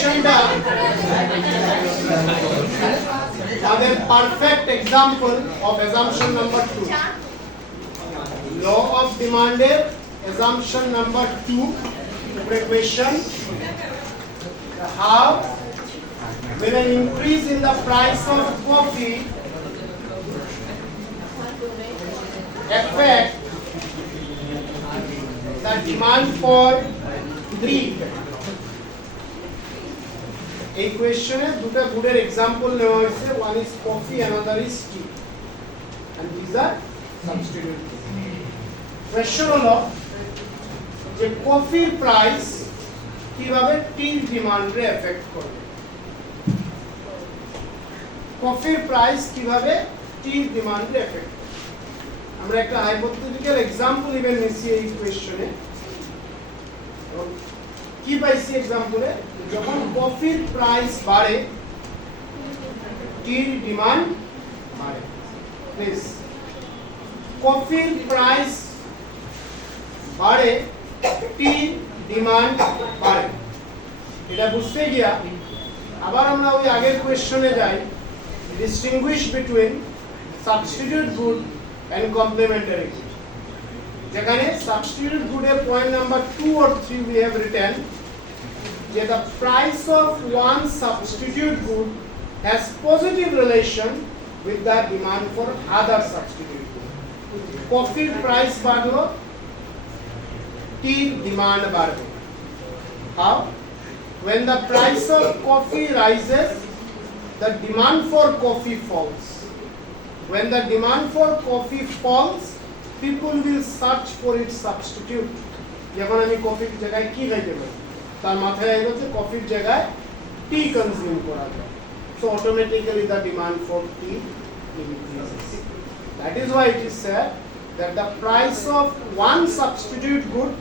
ইকুয়েশনটা আমাদের perfect example of assumption number 2 law of ডিমান্ডের assumption number 2 equation how when an increase in the price of coffee affect the demand for tea. এই কোয়েশ্চনে দুটো গুডের example নেওয়া হয়েছে, one is coffee another is tea and these are substitute. Question হলো যে কফির price কিভাবে টির ডিমান্ডে এফেক্ট করবে। কফির প্রাইস কিভাবে টির ডিমান্ডে এফেক্ট করবে। আমরা একটা হাইপোথেটিক্যাল एग्जांपल ইভেন নিছি এই কোয়েশ্চনে। কি পাইছি एग्जांपले যখন কফির প্রাইস বাড়ে টির ডিমান্ড বাড়ে। প্লিজ কফির প্রাইস বাড়ে টির ডিমান্ড বাড়ে, এটা বুঝতে গিয়া আবার আমরা ওই আগের কোয়েশ্চনে যাই, distinguish between substitute good and complementary good. যেখানে সাবস্টিটিউট গুডের point number 2 or 3 we have written that the price of one substitute good has positive relation with the demand for other substitute good. Coffee price বাড়লো, tea demand বাড়বে। How? When the price of coffee rises, the demand for coffee falls. When the demand for coffee falls, people will search for its substitute. যখন আমি কফির জায়গায় কি খাইতে পারি, তার মাথায় আইলো যে কফির জায়গায় টি কনজিউম করা যায়, so automatically the demand for tea increases. That is why it is said that the price of one substitute good,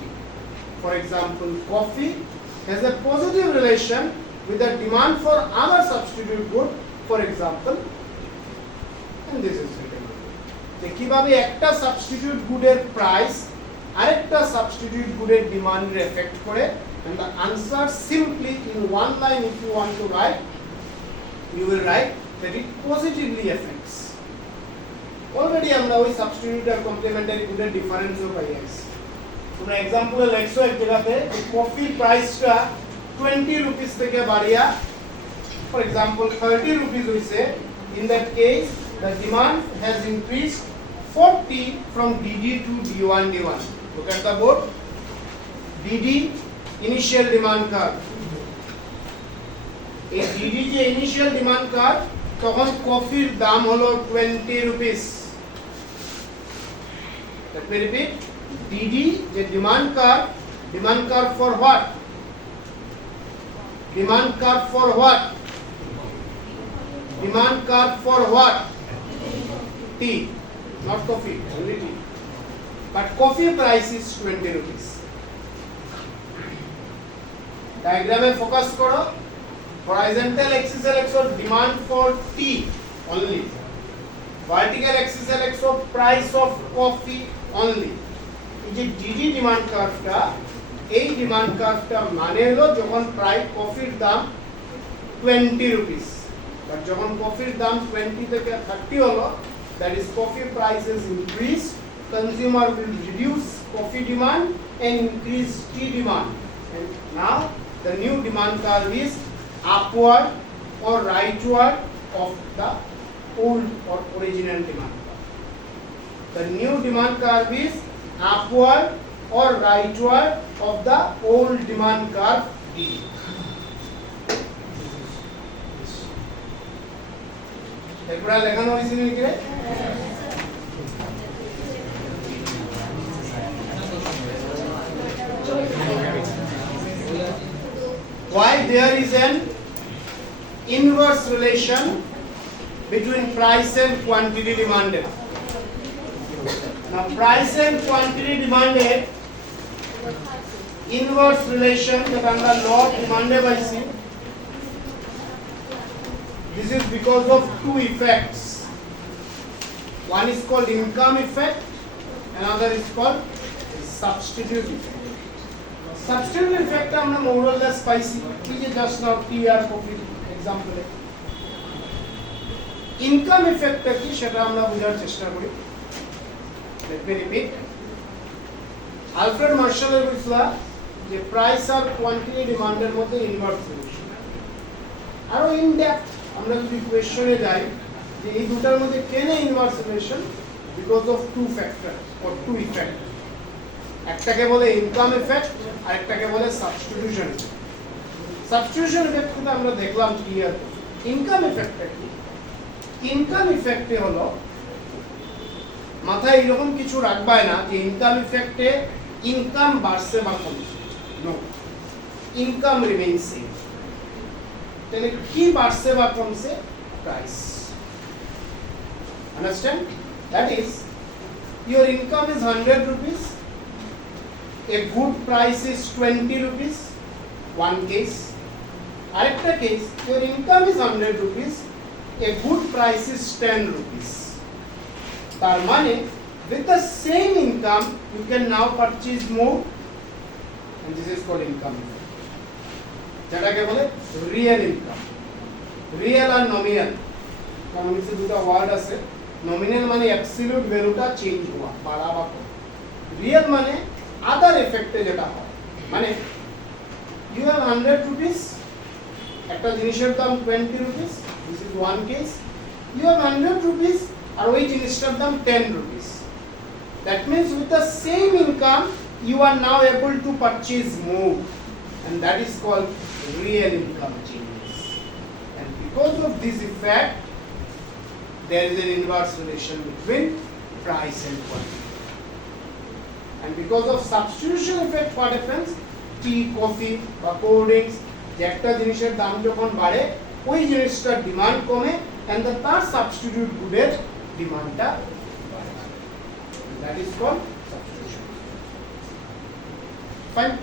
for example coffee, has a positive relation with the demand for other substitute good, for example, and this is written. যে কিভাবে একটা substitute গুডের price আরেকটা substitute গুডের ডিমান্ডে effect করে, and the answer simply in one line if you want to write, you will write that it positively affects. Already আমরা ওই substitute আর complimentary গুডের ডিফারেন্সও পাই আছি। তোমরা example লেখছো এক জায়গাতে কফির প্রাইসটা 20 রুপিস থেকে বাড়িয়া for example 30 rupees হইছে, in that case the demand has increased 40 from DD to D1 D1. Look at the board. DD initial demand curve. এই DD যে initial demand curve, তখন কফির দাম হলো 20 rupees. Let me repeat. DD যে demand curve for what? Demand curve for what? Demand curve for what? Tea, not coffee, only tea. But coffee price is 20 rupees. Diagram में focus करो. Horizontal axis है demand for tea only. Vertical axis है price of coffee only. যে DD demand কার্ভটা, এই demand কার্ভটা মানে হলো যখন price কফির দাম 20 রুপিস, বাট যখন কফির দাম 20 থেকে 30 হলো, that is coffee prices increase, consumer will reduce coffee demand and increase tea demand, and now the new demand curve is upward or rightward of the old or original demand curve. The new demand curve is upward or rightward of the old demand curve D. একবার লেখানো হয়েছে নাকি রে? Why there is an inverse relation between price and quantity demanded. Now price and quantity demanded inverse relation that আমরা law demandে পাইছি, this is because of two effects. One is called income effect, another is called substitute effect. Substitution effect আমরা more or less পাইছি, এই যে just now tea আর coffee এক্সাম্পলে। Income ইফেক্টটা কি সেটা আমরা বোঝার চেষ্টা করি। লেট মি রিপিট, আলফ্রেড মার্শালের বলছিলা যে প্রাইস আর কোয়ান্টিটি ডিমান্ডের মধ্যে ইনভার্স রিলেশন। আরো ইন ডেপথ আমরা যদি কোয়েশ্চনে যাই যে এই দুটার মধ্যে কেন inverse relation, because of two factor or two effect. একটাকে বলে ইনকাম ইফেক্ট আর একটাকে বলে সাবস্টিটিউশন। সাবস্টিটিউশন ইফেক্ট কিন্তু আমরা দেখলাম ক্লিয়ার। ইনকাম ইফেক্টটা কি? ইনকাম ইফেক্টে হলো মাথায় এরকম কিছু রাখবায় না যে ইনকাম ইফেক্টে ইনকাম বাড়ছে বা কমছে। No, income remains same. তাহলে কি বাড়ছে বা কমছে? Price. Understand? That is your income is 100 rupees, a good price is 20 rupees, one case. Arekta case, your income is 100 rupees, a good price is 10 rupees. Tar mane with the same income you can now purchase more, and this is called income. যেটাকে বলে real income. Real আর nominal, community দুটো word আছে। Nominal মানে absolute ভ্যালুটা change হওয়া, বাড়া বা কম। Real মানে আদার এফেক্টে যেটা হয়, মানে ইউ হ্যাভ 100 রুপিস, একটা জিনিসের দাম 20 rupees, this is one case. You have 100 rupees আর ওই জিনিসটার দাম 10 rupees. That means with the same income you are now able to purchase more, and that is called real income changes. And because of this effect, there is an inverse relation between price and quantity. And because of substitution effect, what happens? Tea, coffee বা cold drinks, যে একটা জিনিসের দাম যখন বাড়ে ওই জিনিসটার demand কমে, and তার সাবস্টিটিউট গুডের ডিমান্ডটা বাড়ে। That is called substitution. Fine.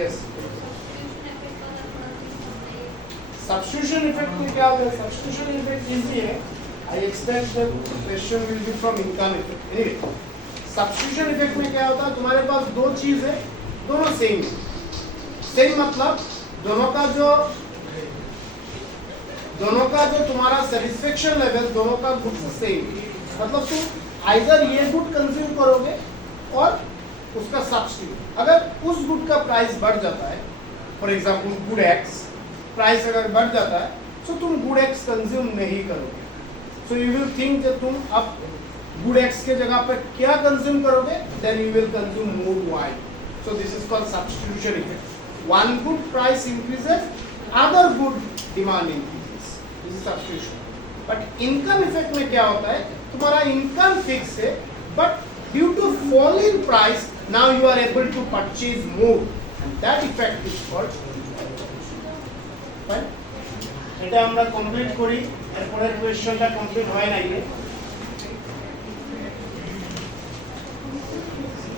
Yes. Substitution effect में क्या होता है? Substitution effect easy है. I expect the question will be from income effect. Anyway, substitution effect में क्या होता है? तुम्हारे पास दो चीज है, दोनों सेम। सेम मतलब दोनों का जो तुम्हारा सेटिस्फेक्शन लेवल दोनों का गुड सेम। मतलब तुम आइदर ये गुड कंज्यूम करोगे और उसका सब्स्टिट्यूट। अगर उस गुड का प्राइस बढ़ जाता है, for example good x price अगर बढ़ जाता है, तो तुम गुड एक्स कंज्यूम नहीं करोगे। सो यू विल थिंक कि तुम अब गुड एक्स के जगह पर क्या कंज्यूम करोगे, then you will consume more wine. So this is called substitution effect. One good price increases, other good demand increases, this is substitution. But income effect में क्या होता है? तुम्हारा इनकम फिक्स है, but due to fall in price, now you are able to purchase more, and that effect is called fine. এটা আমরা complete করি, এরপরের কোয়েশ্চনটা কমপ্লিট হয় নাই।